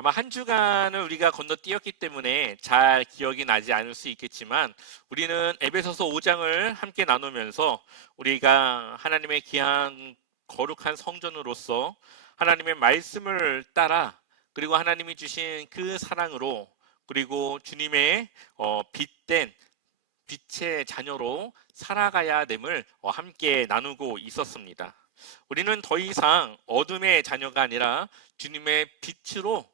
아마 한 주간을 우리가 건너뛰었기 때문에 잘 기억이 나지 않을 수 있겠지만 우리는 에베소서 5장을 함께 나누면서 우리가 하나님의 귀한 거룩한 성전으로서 하나님의 말씀을 따라 그리고 하나님이 주신 그 사랑으로 그리고 주님의 빛된 빛의 자녀로 살아가야 됨을 함께 나누고 있었습니다. 우리는 더 이상 어둠의 자녀가 아니라 주님의 빛으로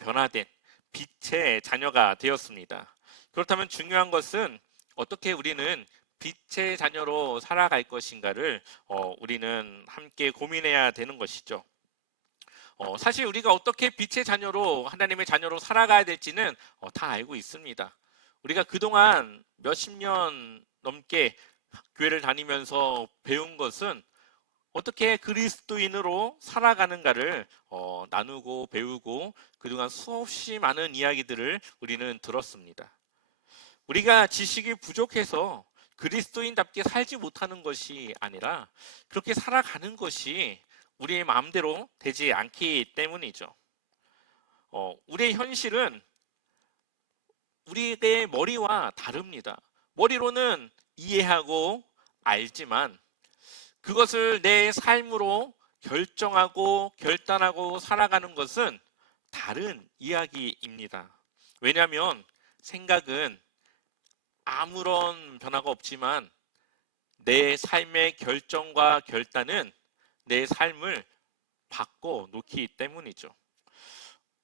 변화된 빛의 자녀가 되었습니다. 그렇다면 중요한 것은 어떻게 우리는 빛의 자녀로 살아갈 것인가를 우리는 함께 고민해야 되는 것이죠. 사실 우리가 어떻게 빛의 자녀로 하나님의 자녀로 살아가야 될지는 다 알고 있습니다. 우리가 그동안 몇십 년 넘게 교회를 다니면서 배운 것은 어떻게 그리스도인으로 살아가는가를 나누고 배우고 그동안 수없이 많은 이야기들을 우리는 들었습니다. 우리가 지식이 부족해서 그리스도인답게 살지 못하는 것이 아니라 그렇게 살아가는 것이 우리의 마음대로 되지 않기 때문이죠. 우리의 현실은 우리의 머리와 다릅니다. 머리로는 이해하고 알지만 그것을 내 삶으로 결정하고 결단하고 살아가는 것은 다른 이야기입니다. 왜냐하면 생각은 아무런 변화가 없지만 내 삶의 결정과 결단은 내 삶을 바꿔 놓기 때문이죠.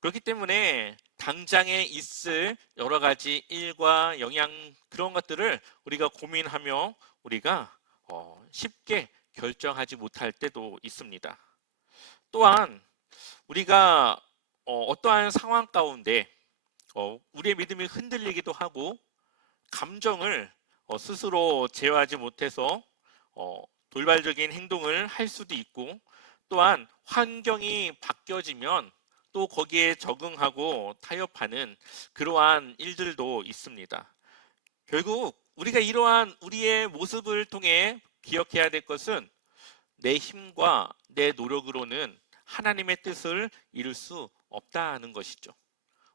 그렇기 때문에 당장에 있을 여러 가지 일과 영향 그런 것들을 우리가 고민하며 우리가 쉽게 결정하지 못할 때도 있습니다. 또한 우리가 어떠한 상황 가운데 우리의 믿음이 흔들리기도 하고 감정을 스스로 제어하지 못해서 돌발적인 행동을 할 수도 있고 또한 환경이 바뀌어지면 또 거기에 적응하고 타협하는 그러한 일들도 있습니다. 결국 우리가 이러한 우리의 모습을 통해 기억해야 될 것은 내 힘과 내 노력으로는 하나님의 뜻을 이룰 수 없다는 것이죠.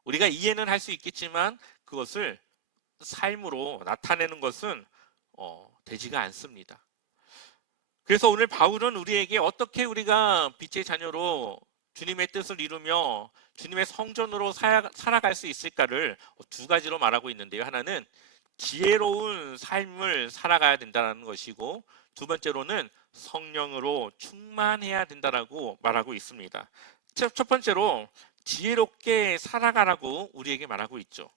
우리가 이해는 할 수 있겠지만 그것을 삶으로 나타내는 것은 되지가 않습니다. 그래서 오늘 바울은 우리에게 어떻게 우리가 빛의 자녀로 주님의 뜻을 이루며 주님의 성전으로 살아갈 수 있을까를 두 가지로 말하고 있는데요. 하나는 지혜로운 삶을 살아가야 된다는 것이고 두 번째로는 성령으로 충만해야 된다라고 말하고 있습니다. 첫 번째로 지혜롭게 살아가라고 우리에게 말하고 있죠.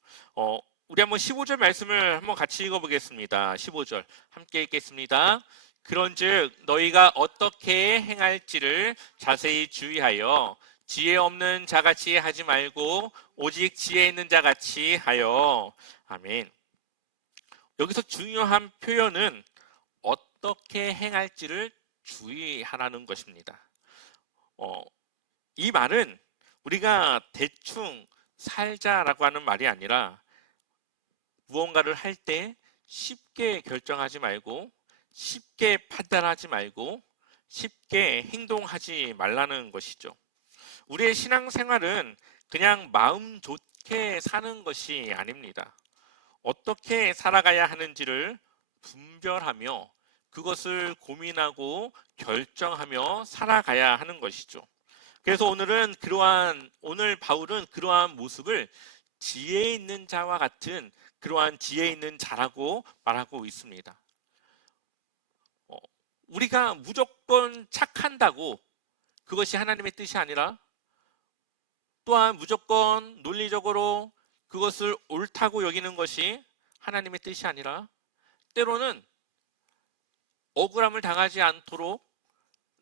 우리 한번 15절 말씀을 한번 같이 읽어보겠습니다. 15절 함께 읽겠습니다. 그런즉 너희가 어떻게 행할지를 자세히 주의하여 지혜 없는 자같이 하지 말고 오직 지혜 있는 자같이 하여. 아멘. 여기서 중요한 표현은 어떻게 행할지를 주의하라는 것입니다. 이 말은 우리가 대충 살자라고 하는 말이 아니라 무언가를 할 때 쉽게 결정하지 말고 쉽게 판단하지 말고 쉽게 행동하지 말라는 것이죠. 우리의 신앙생활은 그냥 마음 좋게 사는 것이 아닙니다. 어떻게 살아가야 하는지를 분별하며 그것을 고민하고 결정하며 살아가야 하는 것이죠. 그래서 오늘 바울은 그러한 모습을 지혜 있는 자와 같은 그러한 지혜 있는 자라고 말하고 있습니다. 우리가 무조건 착한다고 그것이 하나님의 뜻이 아니라 또한 무조건 논리적으로 그것을 옳다고 여기는 것이 하나님의 뜻이 아니라 때로는 억울함을 당하지 않도록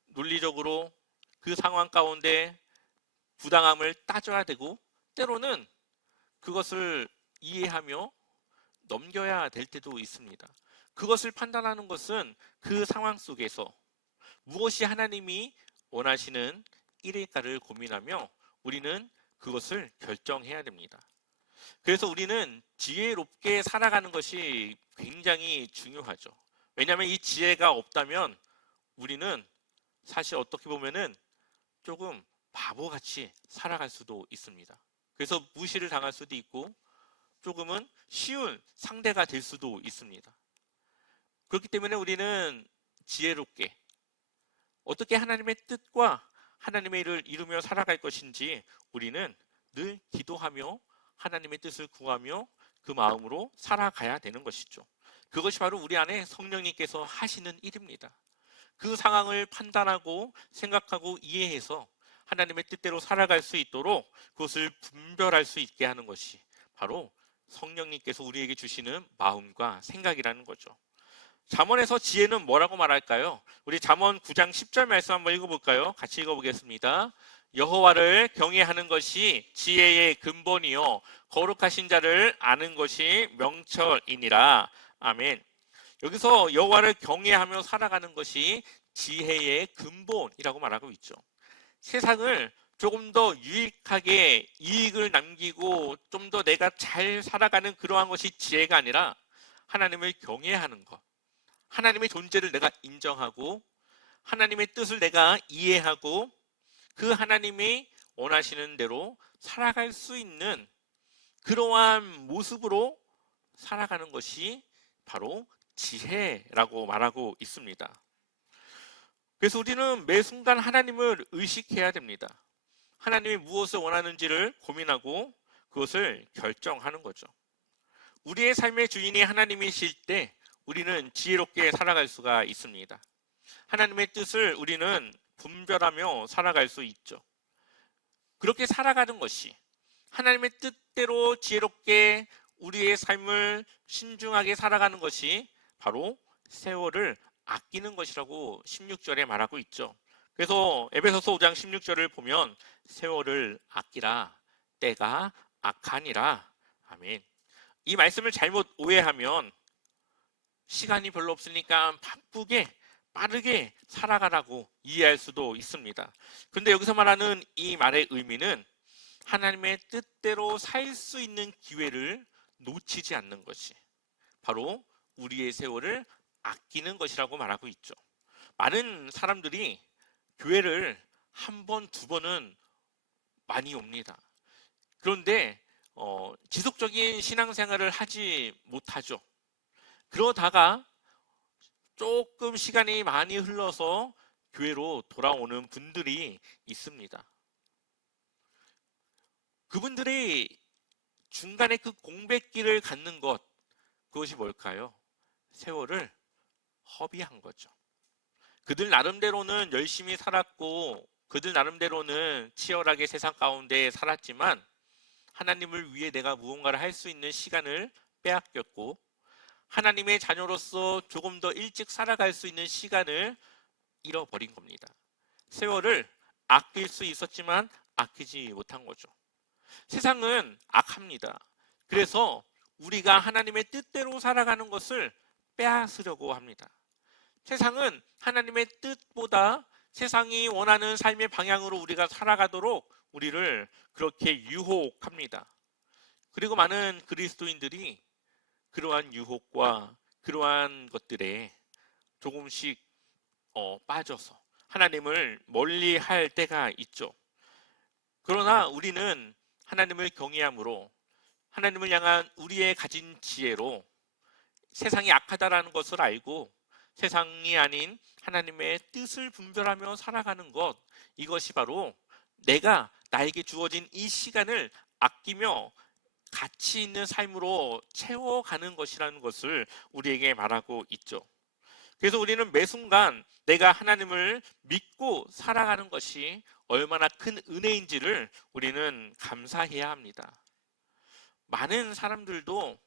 논리적으로 그 상황 가운데 부당함을 따져야 되고 때로는 그것을 이해하며 넘겨야 될 때도 있습니다. 그것을 판단하는 것은 그 상황 속에서 무엇이 하나님이 원하시는 일일까를 고민하며 우리는 그것을 결정해야 됩니다. 그래서 우리는 지혜롭게 살아가는 것이 굉장히 중요하죠. 왜냐하면 이 지혜가 없다면 우리는 사실 어떻게 보면은 조금 바보같이 살아갈 수도 있습니다. 그래서 무시를 당할 수도 있고 조금은 쉬운 상대가 될 수도 있습니다. 그렇기 때문에 우리는 지혜롭게 어떻게 하나님의 뜻과 하나님의 일을 이루며 살아갈 것인지 우리는 늘 기도하며 하나님의 뜻을 구하며 그 마음으로 살아가야 되는 것이죠. 그것이 바로 우리 안에 성령님께서 하시는 일입니다. 그 상황을 판단하고 생각하고 이해해서 하나님의 뜻대로 살아갈 수 있도록 그것을 분별할 수 있게 하는 것이 바로 성령님께서 우리에게 주시는 마음과 생각이라는 거죠. 잠언에서 지혜는 뭐라고 말할까요? 우리 잠언 9장 10절 말씀 한번 읽어볼까요? 같이 읽어보겠습니다. 여호와를 경외하는 것이 지혜의 근본이요 거룩하신 자를 아는 것이 명철이니라. 아멘. 여기서 여호와를 경외하며 살아가는 것이 지혜의 근본이라고 말하고 있죠. 세상을 조금 더 유익하게 이익을 남기고 좀 더 내가 잘 살아가는 그러한 것이 지혜가 아니라 하나님을 경외하는 것, 하나님의 존재를 내가 인정하고 하나님의 뜻을 내가 이해하고 그 하나님이 원하시는 대로 살아갈 수 있는 그러한 모습으로 살아가는 것이 바로 지혜라고 말하고 있습니다. 그래서 우리는 매 순간 하나님을 의식해야 됩니다. 하나님이 무엇을 원하는지를 고민하고 그것을 결정하는 거죠. 우리의 삶의 주인이 하나님이실 때 우리는 지혜롭게 살아갈 수가 있습니다. 하나님의 뜻을 우리는 분별하며 살아갈 수 있죠. 그렇게 살아가는 것이 하나님의 뜻대로 지혜롭게 우리의 삶을 신중하게 살아가는 것이 바로 세월을 아끼는 것이라고 16절에 말하고 있죠. 그래서 에베소서 5장 16절을 보면 세월을 아끼라 때가 악하니라. 아멘. 이 말씀을 잘못 오해하면 시간이 별로 없으니까 바쁘게 빠르게 살아가라고 이해할 수도 있습니다. 그런데 여기서 말하는 이 말의 의미는 하나님의 뜻대로 살 수 있는 기회를 놓치지 않는 것이 바로 우리의 세월을 아끼는 것이라고 말하고 있죠. 많은 사람들이 교회를 한 번, 두 번은 많이 옵니다. 그런데 지속적인 신앙생활을 하지 못하죠. 그러다가 조금 시간이 많이 흘러서 교회로 돌아오는 분들이 있습니다. 그분들이 중간에 그 공백기를 갖는 것, 그것이 뭘까요? 세월을 허비한 거죠. 그들 나름대로는 열심히 살았고 그들 나름대로는 치열하게 세상 가운데 살았지만 하나님을 위해 내가 무언가를 할 수 있는 시간을 빼앗겼고 하나님의 자녀로서 조금 더 일찍 살아갈 수 있는 시간을 잃어버린 겁니다. 세월을 아낄 수 있었지만 아끼지 못한 거죠. 세상은 악합니다. 그래서 우리가 하나님의 뜻대로 살아가는 것을 빼앗으려고 합니다. 세상은 하나님의 뜻보다 세상이 원하는 삶의 방향으로 우리가 살아가도록 우리를 그렇게 유혹합니다. 그리고 많은 그리스도인들이 그러한 유혹과 그러한 것들에 조금씩 빠져서 하나님을 멀리할 때가 있죠. 그러나 우리는 하나님을 경외함으로 하나님을 향한 우리의 가진 지혜로 세상이 악하다라는 것을 알고 세상이 아닌 하나님의 뜻을 분별하며 살아가는 것, 이것이 바로 내가 나에게 주어진 이 시간을 아끼며 가치 있는 삶으로 채워가는 것이라는 것을 우리에게 말하고 있죠. 그래서 우리는 매 순간 내가 하나님을 믿고 살아가는 것이 얼마나 큰 은혜인지를 우리는 감사해야 합니다. 많은 사람들도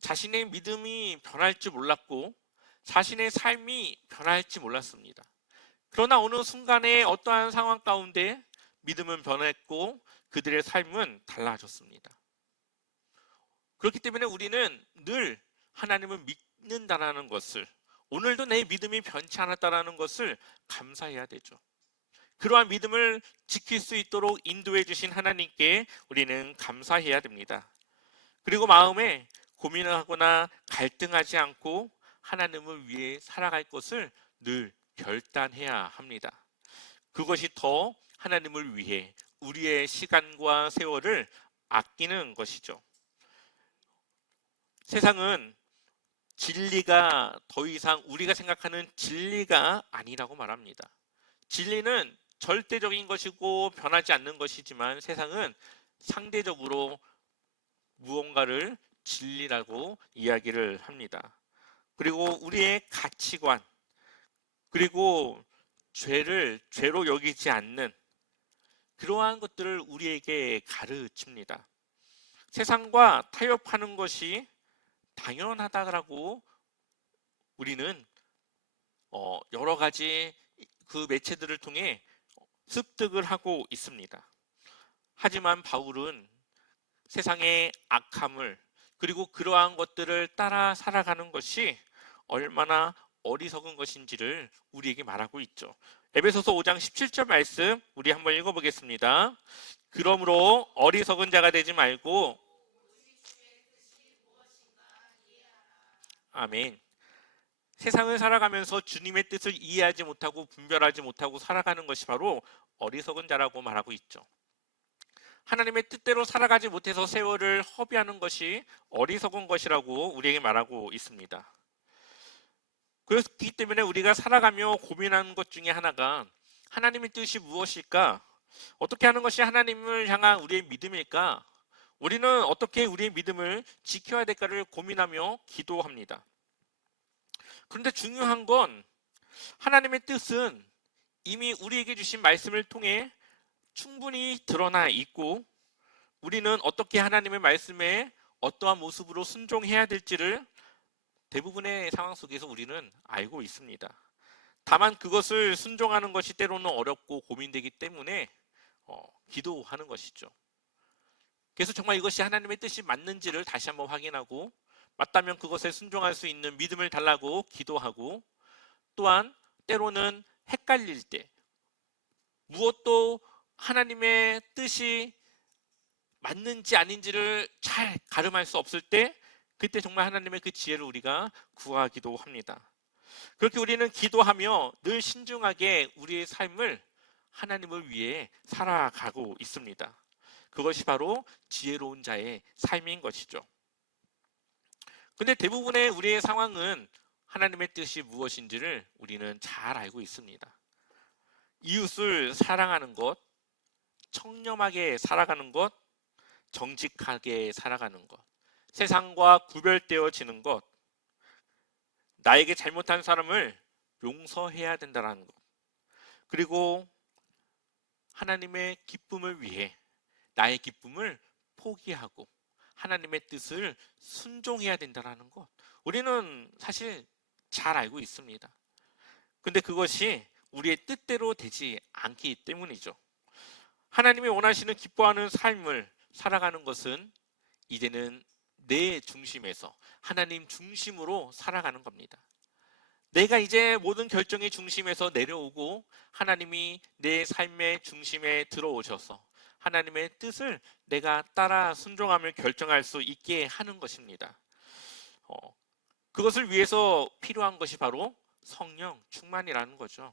자신의 믿음이 변할 줄 몰랐고 자신의 삶이 변할지 몰랐습니다. 그러나 어느 순간에 어떠한 상황 가운데 믿음은 변했고 그들의 삶은 달라졌습니다. 그렇기 때문에 우리는 늘 하나님을 믿는다라는 것을, 오늘도 내 믿음이 변치 않았다라는 것을 감사해야 되죠. 그러한 믿음을 지킬 수 있도록 인도해 주신 하나님께 우리는 감사해야 됩니다. 그리고 마음에 고민하거나 갈등하지 않고 하나님을 위해 살아갈 것을 늘 결단해야 합니다. 그것이 더 하나님을 위해 우리의 시간과 세월을 아끼는 것이죠. 세상은 진리가 더 이상 우리가 생각하는 진리가 아니라고 말합니다. 진리는 절대적인 것이고 변하지 않는 것이지만 세상은 상대적으로 무언가를 진리라고 이야기를 합니다. 그리고 우리의 가치관, 그리고 죄를 죄로 여기지 않는 그러한 것들을 우리에게 가르칩니다. 세상과 타협하는 것이 당연하다라고 우리는 여러 가지 그 매체들을 통해 습득을 하고 있습니다. 하지만 바울은 세상의 악함을 그리고 그러한 것들을 따라 살아가는 것이 얼마나 어리석은 것인지를 우리에게 말하고 있죠. 에베소서 5장 17절 말씀 우리 한번 읽어보겠습니다. 그러므로 어리석은 자가 되지 말고 아멘. 세상을 살아가면서 주님의 뜻을 이해하지 못하고 분별하지 못하고 살아가는 것이 바로 어리석은 자라고 말하고 있죠. 하나님의 뜻대로 살아가지 못해서 세월을 허비하는 것이 어리석은 것이라고 우리에게 말하고 있습니다. 그렇기 때문에 우리가 살아가며 고민하는 것 중에 하나가 하나님의 뜻이 무엇일까? 어떻게 하는 것이 하나님을 향한 우리의 믿음일까? 우리는 어떻게 우리의 믿음을 지켜야 될까를 고민하며 기도합니다. 그런데 중요한 건 하나님의 뜻은 이미 우리에게 주신 말씀을 통해 충분히 드러나 있고 우리는 어떻게 하나님의 말씀에 어떠한 모습으로 순종해야 될지를 대부분의 상황 속에서 우리는 알고 있습니다. 다만 그것을 순종하는 것이 때로는 어렵고 고민되기 때문에 기도하는 것이죠. 그래서 정말 이것이 하나님의 뜻이 맞는지를 다시 한번 확인하고 맞다면 그것에 순종할 수 있는 믿음을 달라고 기도하고 또한 때로는 헷갈릴 때 무엇도 하나님의 뜻이 맞는지 아닌지를 잘 가름할 수 없을 때 그때 정말 하나님의 그 지혜를 우리가 구하기도 합니다. 그렇게 우리는 기도하며 늘 신중하게 우리의 삶을 하나님을 위해 살아가고 있습니다. 그것이 바로 지혜로운 자의 삶인 것이죠. 근데 대부분의 우리의 상황은 하나님의 뜻이 무엇인지를 우리는 잘 알고 있습니다. 이웃을 사랑하는 것, 청렴하게 살아가는 것, 정직하게 살아가는 것, 세상과 구별되어지는 것, 나에게 잘못한 사람을 용서해야 된다는 것, 그리고 하나님의 기쁨을 위해 나의 기쁨을 포기하고 하나님의 뜻을 순종해야 된다는 것, 우리는 사실 잘 알고 있습니다. 근데 그것이 우리의 뜻대로 되지 않기 때문이죠. 하나님이 원하시는 기뻐하는 삶을 살아가는 것은 이제는 내 중심에서 하나님 중심으로 살아가는 겁니다. 내가 이제 모든 결정의 중심에서 내려오고 하나님이 내 삶의 중심에 들어오셔서 하나님의 뜻을 내가 따라 순종하며 결정할 수 있게 하는 것입니다. 그것을 위해서 필요한 것이 바로 성령 충만이라는 거죠.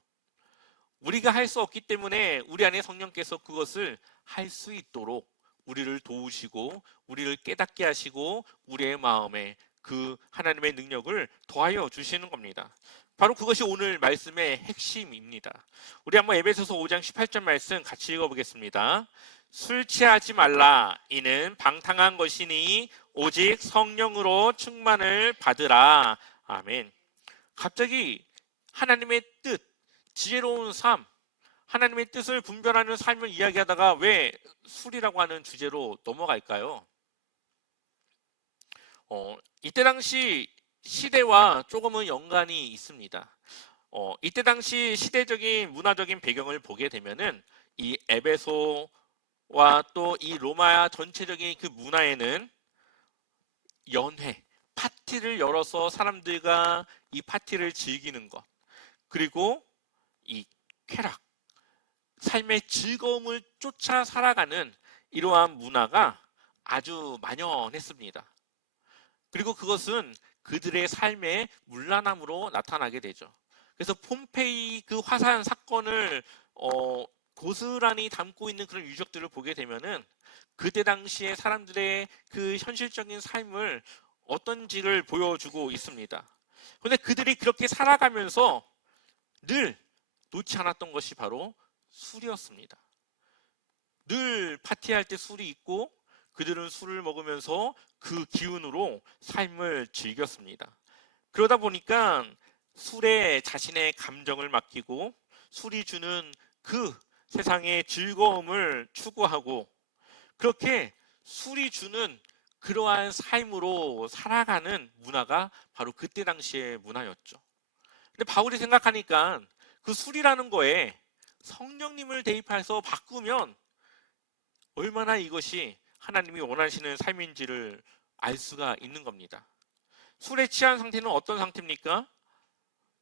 우리가 할 수 없기 때문에 우리 안에 성령께서 그것을 할 수 있도록 우리를 도우시고 우리를 깨닫게 하시고 우리의 마음에 그 하나님의 능력을 더하여 주시는 겁니다. 바로 그것이 오늘 말씀의 핵심입니다. 우리 한번 에베소서 5장 18절 말씀 같이 읽어보겠습니다. 술 취하지 말라. 이는 방탕한 것이니 오직 성령으로 충만을 받으라. 아멘. 갑자기 하나님의 뜻, 지혜로운 삶, 하나님의 뜻을 분별하는 삶을 이야기하다가 왜 술이라고 하는 주제로 넘어갈까요? 이때 당시 시대와 조금은 연관이 있습니다. 이때 당시 시대적인 문화적인 배경을 보게 되면은 이 에베소와 또 이 로마 전체적인 그 문화에는 연회, 파티를 열어서 사람들과 이 파티를 즐기는 것, 그리고 이 쾌락, 삶의 즐거움을 쫓아 살아가는 이러한 문화가 아주 만연했습니다. 그리고 그것은 그들의 삶의 문란함으로 나타나게 되죠. 그래서 폼페이 그 화산 사건을 고스란히 담고 있는 그런 유적들을 보게 되면은 그때 당시에 사람들의 그 현실적인 삶을 어떤지를 보여주고 있습니다. 그런데 그들이 그렇게 살아가면서 늘 놓지 않았던 것이 바로 술이었습니다. 늘 파티할 때 술이 있고 그들은 술을 먹으면서 그 기운으로 삶을 즐겼습니다. 그러다 보니까 술에 자신의 감정을 맡기고 술이 주는 그 세상의 즐거움을 추구하고 그렇게 술이 주는 그러한 삶으로 살아가는 문화가 바로 그때 당시의 문화였죠. 근데 바울이 생각하니까 그 술이라는 거에 성령님을 대입해서 바꾸면 얼마나 이것이 하나님이 원하시는 삶인지를 알 수가 있는 겁니다. 술에 취한 상태는 어떤 상태입니까?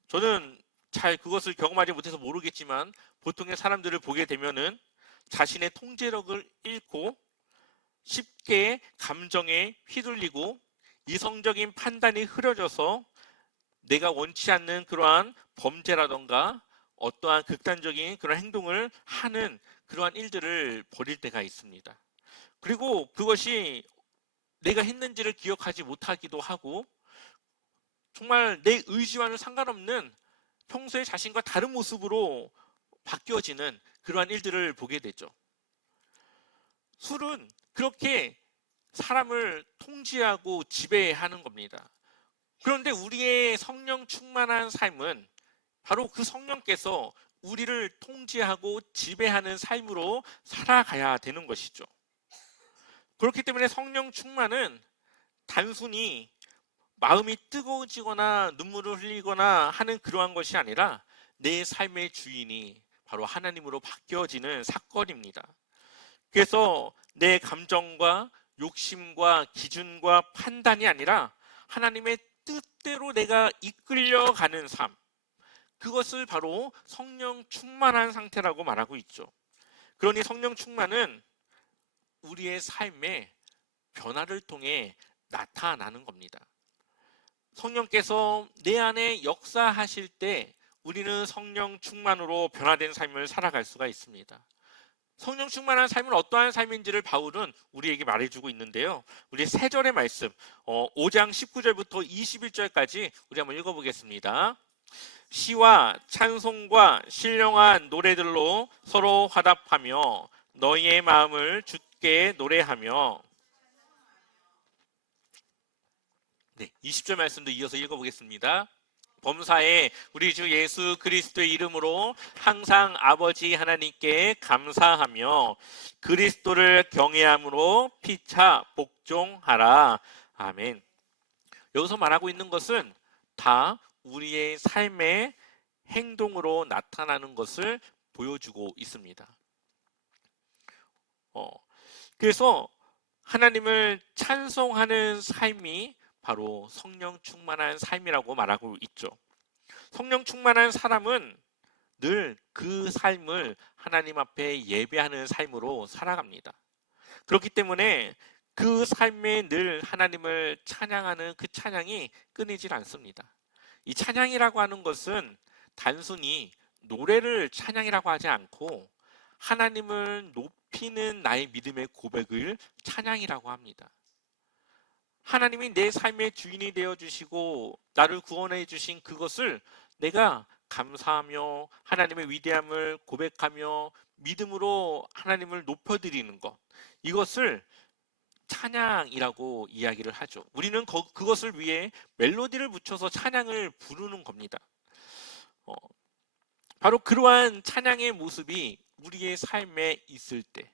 저는 잘 그것을 경험하지 못해서 모르겠지만 보통의 사람들을 보게 되면은 자신의 통제력을 잃고 쉽게 감정에 휘둘리고 이성적인 판단이 흐려져서 내가 원치 않는 그러한 범죄라던가 어떠한 극단적인 그런 행동을 하는 그러한 일들을 벌일 때가 있습니다. 그리고 그것이 내가 했는지를 기억하지 못하기도 하고 정말 내 의지와는 상관없는 평소의 자신과 다른 모습으로 바뀌어지는 그러한 일들을 보게 되죠. 술은 그렇게 사람을 통제하고 지배하는 겁니다. 그런데 우리의 성령 충만한 삶은 바로 그 성령께서 우리를 통제하고 지배하는 삶으로 살아가야 되는 것이죠. 그렇기 때문에 성령 충만은 단순히 마음이 뜨거워지거나 눈물을 흘리거나 하는 그러한 것이 아니라 내 삶의 주인이 바로 하나님으로 바뀌어지는 사건입니다. 그래서 내 감정과 욕심과 기준과 판단이 아니라 하나님의 뜻대로 내가 이끌려가는 삶, 그것을 바로 성령 충만한 상태라고 말하고 있죠. 그러니 성령 충만은 우리의 삶의 변화를 통해 나타나는 겁니다. 성령께서 내 안에 역사하실 때 우리는 성령 충만으로 변화된 삶을 살아갈 수가 있습니다. 성령 충만한 삶은 어떠한 삶인지를 바울은 우리에게 말해주고 있는데요. 우리 세 절의 말씀 5장 19절부터 21절까지 우리 한번 읽어보겠습니다. 시와 찬송과 신령한 노래들로 서로 화답하며 너희의 마음을 주께 노래하며. 네, 20절 말씀도 이어서 읽어보겠습니다. 범사에 우리 주 예수 그리스도의 이름으로 항상 아버지 하나님께 감사하며 그리스도를 경외함으로 피차 복종하라. 아멘. 여기서 말하고 있는 것은 다 우리의 삶의 행동으로 나타나는 것을 보여주고 있습니다. 그래서 하나님을 찬송하는 삶이 바로 성령 충만한 삶이라고 말하고 있죠. 성령 충만한 사람은 늘 그 삶을 하나님 앞에 예배하는 삶으로 살아갑니다. 그렇기 때문에 그 삶에 늘 하나님을 찬양하는 그 찬양이 끊이질 않습니다. 이 찬양이라고 하는 것은 단순히 노래를 찬양이라고 하지 않고 하나님을 높이는 나의 믿음의 고백을 찬양이라고 합니다. 하나님이 내 삶의 주인이 되어주시고 나를 구원해 주신 그것을 내가 감사하며 하나님의 위대함을 고백하며 믿음으로 하나님을 높여드리는 것, 이것을 찬양이라고 이야기를 하죠. 우리는 그것을 위해 멜로디를 붙여서 찬양을 부르는 겁니다. 바로 그러한 찬양의 모습이 우리의 삶에 있을 때,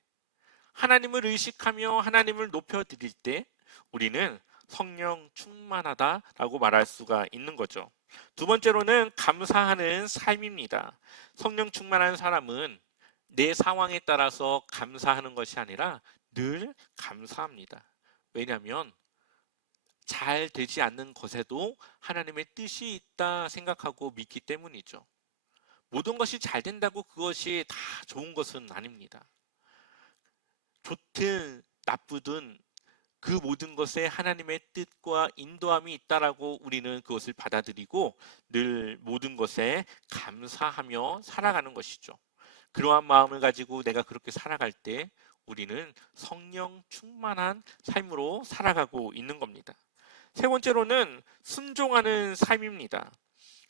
하나님을 의식하며 하나님을 높여드릴 때 우리는 성령 충만하다라고 말할 수가 있는 거죠. 두 번째로는 감사하는 삶입니다. 성령 충만한 사람은 내 상황에 따라서 감사하는 것이 아니라 늘 감사합니다. 왜냐하면 잘 되지 않는 것에도 하나님의 뜻이 있다 생각하고 믿기 때문이죠. 모든 것이 잘 된다고 그것이 다 좋은 것은 아닙니다. 좋든 나쁘든 그 모든 것에 하나님의 뜻과 인도함이 있다라고 우리는 그것을 받아들이고 늘 모든 것에 감사하며 살아가는 것이죠. 그러한 마음을 가지고 내가 그렇게 살아갈 때 우리는 성령 충만한 삶으로 살아가고 있는 겁니다. 세 번째로는 순종하는 삶입니다.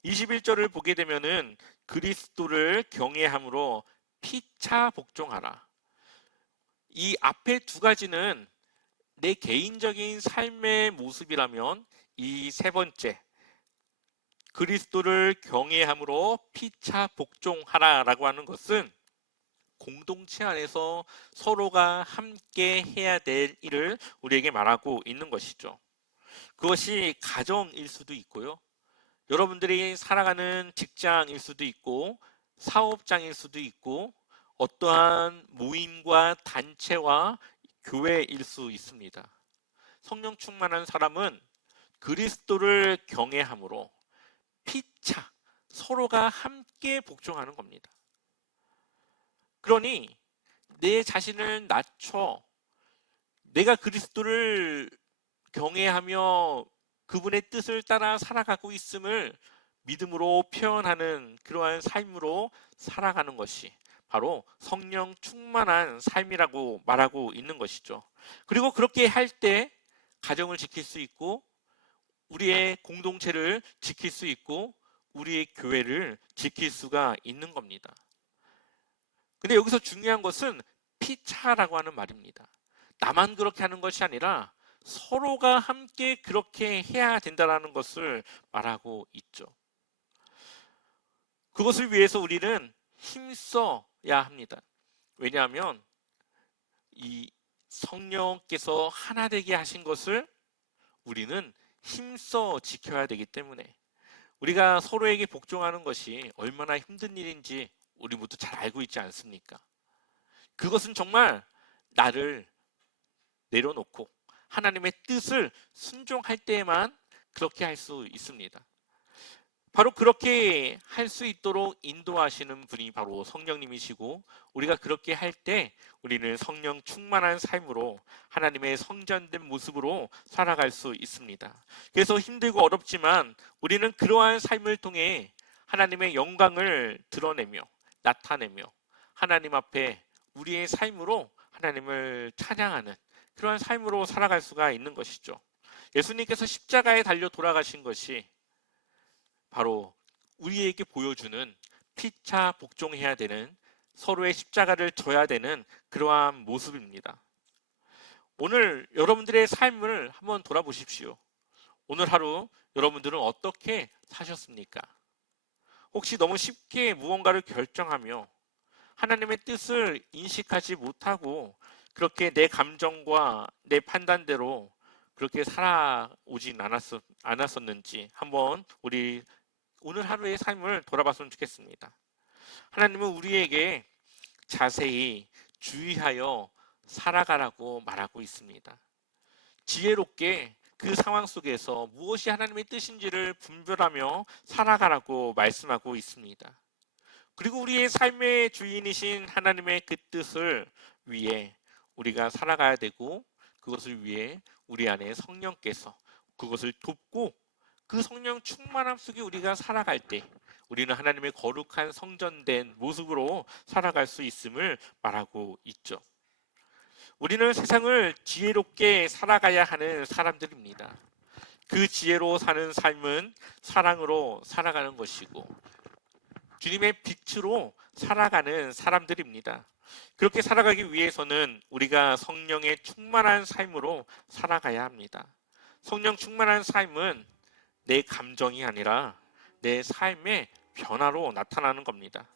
21절을 보게 되면은 그리스도를 경외함으로 피차 복종하라. 이 앞에 두 가지는 내 개인적인 삶의 모습이라면, 이 세 번째 그리스도를 경외함으로 피차 복종하라라고 하는 것은 공동체 안에서 서로가 함께 해야 될 일을 우리에게 말하고 있는 것이죠. 그것이 가정일 수도 있고요. 여러분들이 살아가는 직장일 수도 있고, 사업장일 수도 있고, 어떠한 모임과 단체와 교회일 수 있습니다. 성령 충만한 사람은 그리스도를 경외함으로 피차 서로가 함께 복종하는 겁니다. 그러니 내 자신을 낮춰 내가 그리스도를 경외하며 그분의 뜻을 따라 살아가고 있음을 믿음으로 표현하는 그러한 삶으로 살아가는 것이 바로 성령 충만한 삶이라고 말하고 있는 것이죠. 그리고 그렇게 할 때 가정을 지킬 수 있고, 우리의 공동체를 지킬 수 있고, 우리의 교회를 지킬 수가 있는 겁니다. 근데 여기서 중요한 것은 피차라고 하는 말입니다. 나만 그렇게 하는 것이 아니라 서로가 함께 그렇게 해야 된다는 것을 말하고 있죠. 그것을 위해서 우리는 힘써야 합니다. 왜냐하면 이 성령께서 하나 되게 하신 것을 우리는 힘써 지켜야 되기 때문에, 우리가 서로에게 복종하는 것이 얼마나 힘든 일인지 우리 모두 잘 알고 있지 않습니까? 그것은 정말 나를 내려놓고 하나님의 뜻을 순종할 때에만 그렇게 할 수 있습니다. 바로 그렇게 할 수 있도록 인도하시는 분이 바로 성령님이시고, 우리가 그렇게 할 때 우리는 성령 충만한 삶으로 하나님의 성전된 모습으로 살아갈 수 있습니다. 그래서 힘들고 어렵지만 우리는 그러한 삶을 통해 하나님의 영광을 드러내며 나타내며 하나님 앞에 우리의 삶으로 하나님을 찬양하는 그러한 삶으로 살아갈 수가 있는 것이죠. 예수님께서 십자가에 달려 돌아가신 것이 바로 우리에게 보여주는 피차 복종해야 되는, 서로의 십자가를 져야 되는 그러한 모습입니다. 오늘 여러분들의 삶을 한번 돌아보십시오. 오늘 하루 여러분들은 어떻게 사셨습니까? 혹시 너무 쉽게 무언가를 결정하며 하나님의 뜻을 인식하지 못하고 그렇게 내 감정과 내 판단대로 그렇게 살아오진 않았었는지 한번 우리 오늘 하루의 삶을 돌아봤으면 좋겠습니다. 하나님은 우리에게 자세히 주의하여 살아가라고 말하고 있습니다. 지혜롭게 그 상황 속에서 무엇이 하나님의 뜻인지를 분별하며 살아가라고 말씀하고 있습니다. 그리고 우리의 삶의 주인이신 하나님의 그 뜻을 위해 우리가 살아가야 되고, 그것을 위해 우리 안에 성령께서 그것을 돕고 그 성령 충만함 속에 우리가 살아갈 때 우리는 하나님의 거룩한 성전된 모습으로 살아갈 수 있음을 말하고 있죠. 우리는 세상을 지혜롭게 살아가야 하는 사람들입니다. 그 지혜로 사는 삶은 사랑으로 살아가는 것이고 주님의 빛으로 살아가는 사람들입니다. 그렇게 살아가기 위해서는 우리가 성령의 충만한 삶으로 살아가야 합니다. 성령 충만한 삶은 내 감정이 아니라 내 삶의 변화로 나타나는 겁니다.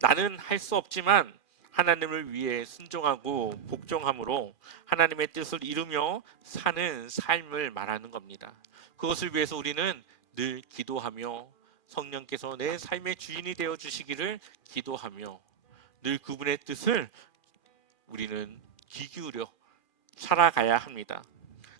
나는 할 수 없지만 하나님을 위해 순종하고 복종함으로 하나님의 뜻을 이루며 사는 삶을 말하는 겁니다. 그것을 위해서 우리는 늘 기도하며 성령께서 내 삶의 주인이 되어 주시기를 기도하며 늘 그분의 뜻을 우리는 귀 기울여 살아가야 합니다.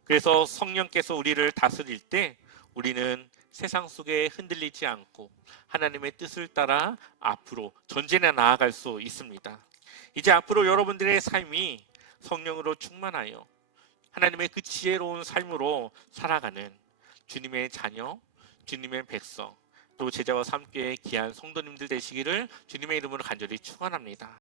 그래서 성령께서 우리를 다스릴 때 우리는 세상 속에 흔들리지 않고 하나님의 뜻을 따라 앞으로 전진해 나아갈 수 있습니다. 이제 앞으로 여러분들의 삶이 성령으로 충만하여 하나님의 그 지혜로운 삶으로 살아가는 주님의 자녀, 주님의 백성, 또 제자와 함께 귀한 성도님들 되시기를 주님의 이름으로 간절히 축원합니다.